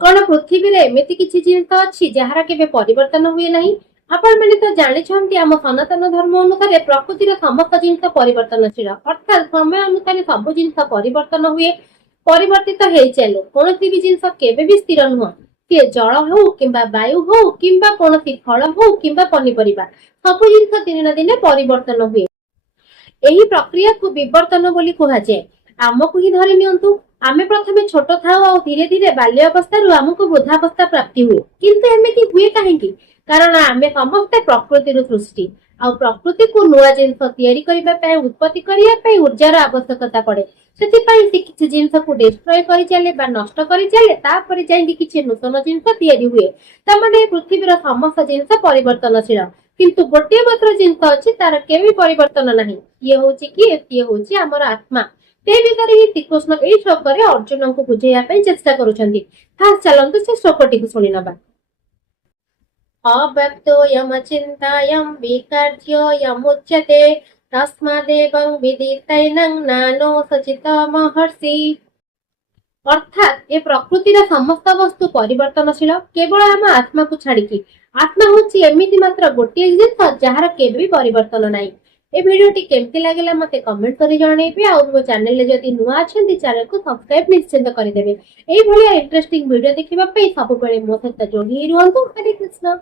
कौन पृथ्वी रे एमिति किछि जिनिस अछि जहार केबे परिवर्तन हुए नहीं। आपण माने तो जानिछन्ति आम सनातन धर्म अनुसार प्रकृतिर समस्त जिनिस परिवर्तनशील, अर्थात समय अनुसार सब जिनिस परिवर्तन हुए, परिवर्तित हेई चले। कोनोसी भी जिनिस केबे भी स्थिर नुह। सी जल हो किंबा वायु हो किंबा कोनोसी फल हो किंबा पनीपरिबा, सब जिनिस दिन ना दिन परिवर्तन हुए। ଏହି ପ୍ରକ୍ରିୟାକୁ ବିବର୍ତ୍ତନ ବୋଲି କୁହାଯାଏ। ଆମକୁ ହିଁ ଧରି ନିଅନ୍ତୁ, ଆମେ ପ୍ରଥମେ ଛୋଟ ଥାଉ ଆଉ ଧୀରେ ଧୀରେ ବାଲ୍ୟ ଅବସ୍ଥାରୁ ଆମକୁ ବୃଦ୍ଧାବସ୍ଥା ପ୍ରାପ୍ତି ହୁଏ। କିନ୍ତୁ ଏମିତି ହୁଏ କାହିଁକି? କାରଣ ଆମେ ସମସ୍ତେ ପ୍ରକୃତିରୁ ସୃଷ୍ଟି, ଆଉ ପ୍ରକୃତିକୁ ନୂଆ ଜିନିଷ ତିଆରି କରିବା ପାଇଁ, ଉତ୍ପତ୍ତି କରିବା ପାଇଁ ଉର୍ଜାର ଆବଶ୍ୟକତା ପଡେ। ସେଥିପାଇଁ ସେ କିଛି ଜିନିଷକୁ ଡେଷ୍ଟ୍ରୟ କରି ଚାଲେ ବା ନଷ୍ଟ କରି ଚାଲେ, ତାପରେ ଯାଇକି କିଛି ନୂତନ ଜିନିଷ ତିଆରି ହୁଏ। ତାମାନେ ପୃଥିବୀର ସମସ୍ତ ଜିନିଷ ପରିବର୍ତ୍ତନଶୀଳ, କିନ୍ତୁ ଗୋଟିଏ ମାତ୍ର ଜିନିଷ ଅଛି ତାର କେବେ ପରିବର୍ତ୍ତନ ନାହିଁ। ସିଏ ହଉଛି କିଏ? ସିଏ ହଉଛି ଆମର ଆତ୍ମା। ସେ ବିଷୟରେ ହିଁ ଶ୍ରୀକୃଷ୍ଣ ଏଇ ଶ୍ଲୋକରେ ଅର୍ଜୁନଙ୍କୁ ବୁଝେଇବା ପାଇଁ ଚେଷ୍ଟା କରୁଛନ୍ତି। ଫାଷ୍ଟ ଚାଲନ୍ତୁ ସେ ଶ୍ଲୋକଟିକୁ ଶୁଣି ନବା। अव्यक्तोऽयमचिन्तायं विकार्योऽयमुच्यते तस्मादेवं विदितैनं नानो सचितमहर्षि। अर्थात ए प्रकृतिर समस्त वस्तु परिवर्तनशील केवल आम आत्मा को छाड़िकी। आत्मा होची एमिति मात्र गोटे जिनिस जहार केबे परिवर्तन नाही। ए वीडियोटी केमती लागला मते कमेंट करी जणेबे, आ मो चैनल ले जदि नुआ अछंती चैनल को सब्सक्राइब निश्चित करि देबे। एई भलिया इंटरेस्टिंग वीडियो देखिबा पई सब बेले मो सहित जोड़ी रुहंतु। हरे कृष्ण।